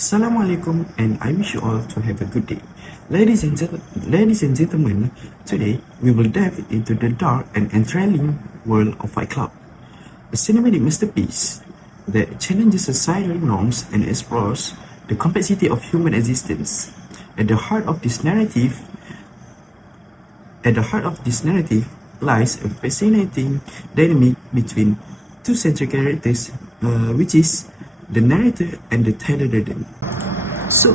Assalamualaikum, and I wish you all to have a good day. Ladies and gentlemen, today we will dive into the dark and enthralling world of Fight Club, a cinematic masterpiece that challenges societal norms and explores the complexity of human existence. At the heart of this narrative lies a fascinating dynamic between two central characters, which is the narrator and the telereader. So,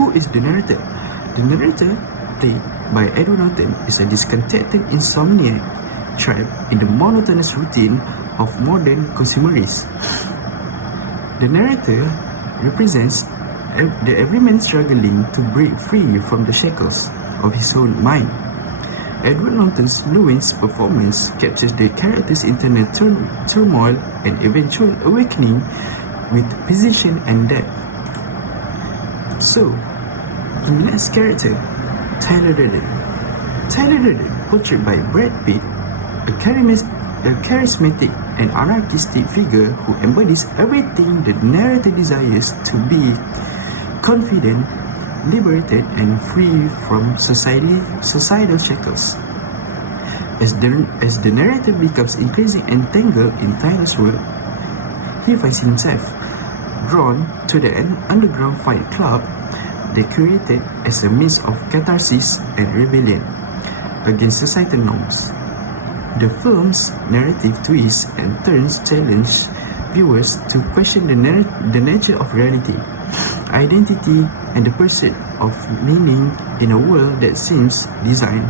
who is the narrator? The narrator, played by Edward Norton, is a discontented insomniac trapped in the monotonous routine of modern consumerism. The narrator represents the everyman struggling to break free from the shackles of his own mind. Edward Norton's nuanced performance captures the character's internal turmoil and eventual awakening with precision and depth. So, in last character, Tyler Durden. Tyler Durden, portrayed by Brad Pitt, a charismatic and anarchistic figure who embodies everything the narrator desires to be: confident, liberated, and free from societal shackles. As the narrator becomes increasingly entangled in Tyler's world, he finds himself drawn to the underground fight club they created as a means of catharsis and rebellion against societal norms. The film's narrative twists and turns challenge viewers to question the nature of reality, identity, and the pursuit of meaning in a world that seems designed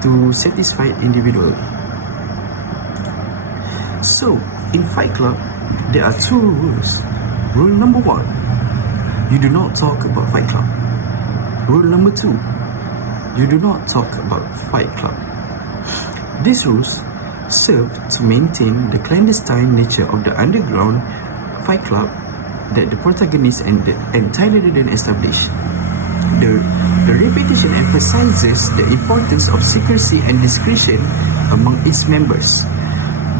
to satisfy individually. So, in Fight Club, there are two rules. Rule number 1, you do not talk about Fight Club. Rule number 2, you do not talk about Fight Club. These rules serve to maintain the clandestine nature of the underground Fight Club that the protagonist and Tyler Durden establish. The repetition emphasizes the importance of secrecy and discretion among its members.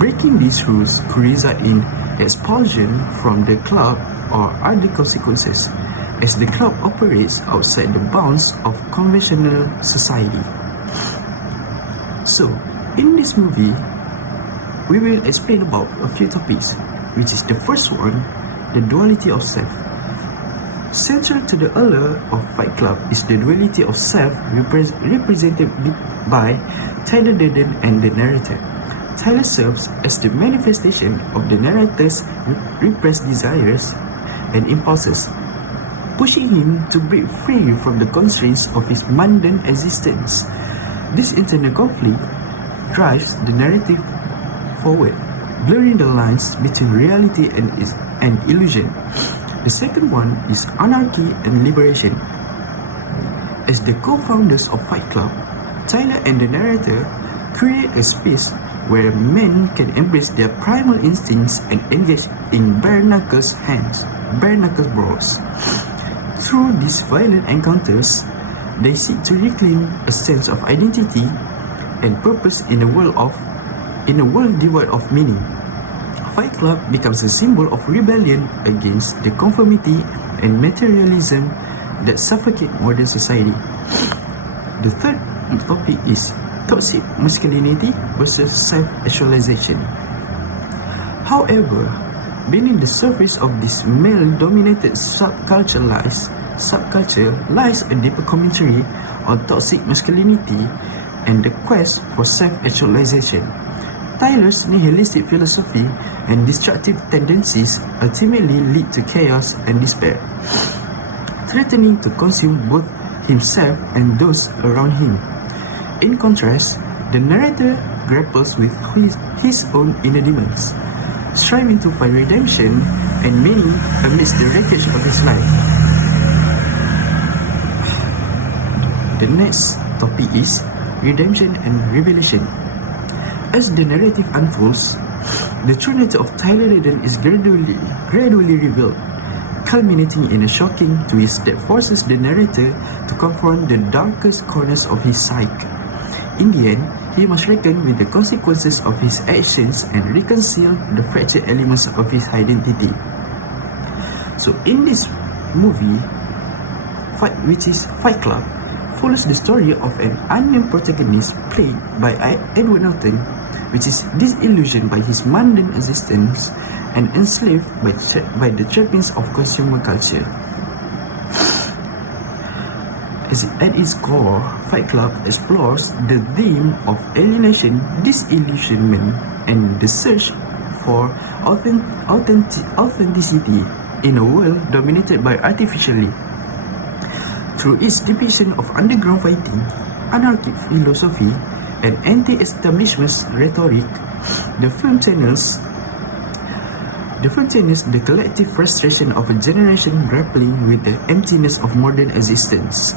Breaking these rules could result in expulsion from the club or other consequences, as the club operates outside the bounds of conventional society. So, in this movie, we will explain about a few topics, which is the first one, the duality of self. Central to the allure of Fight Club is the duality of self represented by Tyler Durden and the narrator. Tyler serves as the manifestation of the narrator's repressed desires and impulses, pushing him to break free from the constraints of his mundane existence. This internal conflict drives the narrative forward, blurring the lines between reality and illusion. The second one is anarchy and liberation. As the co-founders of Fight Club, Tyler and the narrator create a space where men can embrace their primal instincts and engage in bare-knuckle brawls. Through these violent encounters, they seek to reclaim a sense of identity and purpose in a world devoid of meaning. Fight Club becomes a symbol of rebellion against the conformity and materialism that suffocate modern society. The third topic is toxic masculinity versus self-actualization. However, beneath the surface of this male-dominated subculture lies a deeper commentary on toxic masculinity and the quest for self-actualization. Tyler's nihilistic philosophy and destructive tendencies ultimately lead to chaos and despair, threatening to consume both himself and those around him. In contrast, the narrator grapples with his own inner demons, striving to find redemption and meaning amidst the wreckage of his life. The next topic is redemption and revelation. As the narrative unfolds, the true nature of Tyler Durden is gradually revealed, culminating in a shocking twist that forces the narrator to confront the darkest corners of his psyche. In the end, he must reckon with the consequences of his actions and reconcile the fractured elements of his identity. So in this movie, which is Fight Club, follows the story of an unnamed protagonist played by Edward Norton, which is disillusioned by his mundane existence and enslaved by the trappings of consumer culture. At its core, Fight Club explores the theme of alienation, disillusionment, and the search for authenticity in a world dominated by artificially. Through its depiction of underground fighting, anarchic philosophy, and anti-establishment rhetoric, the film channels the collective frustration of a generation grappling with the emptiness of modern existence.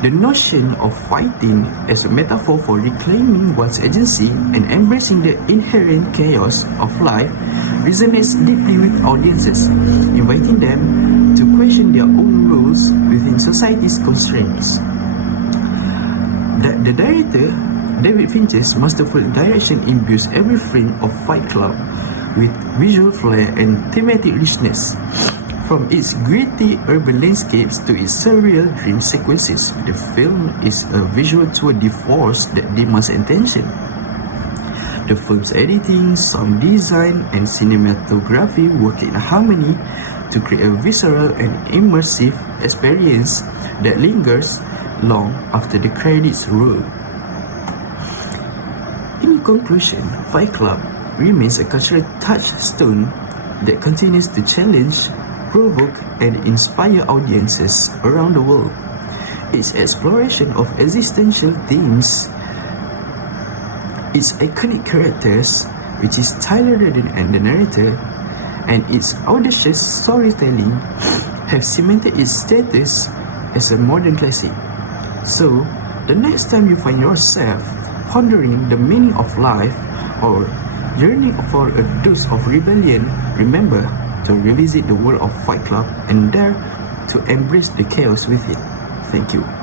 The notion of fighting as a metaphor for reclaiming one's agency and embracing the inherent chaos of life resonates deeply with audiences, inviting them to question their own roles within society's constraints. The director, David Fincher's masterful direction imbues every frame of Fight Club with visual flair and thematic richness. From its gritty urban landscapes to its surreal dream sequences, the film is a visual tour de force that demands attention. The film's editing, sound design, and cinematography work in harmony to create a visceral and immersive experience that lingers long after the credits roll. In conclusion, Fight Club remains a cultural touchstone that continues to challenge, provoke, and inspire audiences around the world. Its exploration of existential themes, its iconic characters, which is Tyler Durden and the narrator, and its audacious storytelling have cemented its status as a modern classic. So, the next time you find yourself pondering the meaning of life or yearning for a dose of rebellion, remember to revisit the world of Fight Club and dare to embrace the chaos with it. Thank you.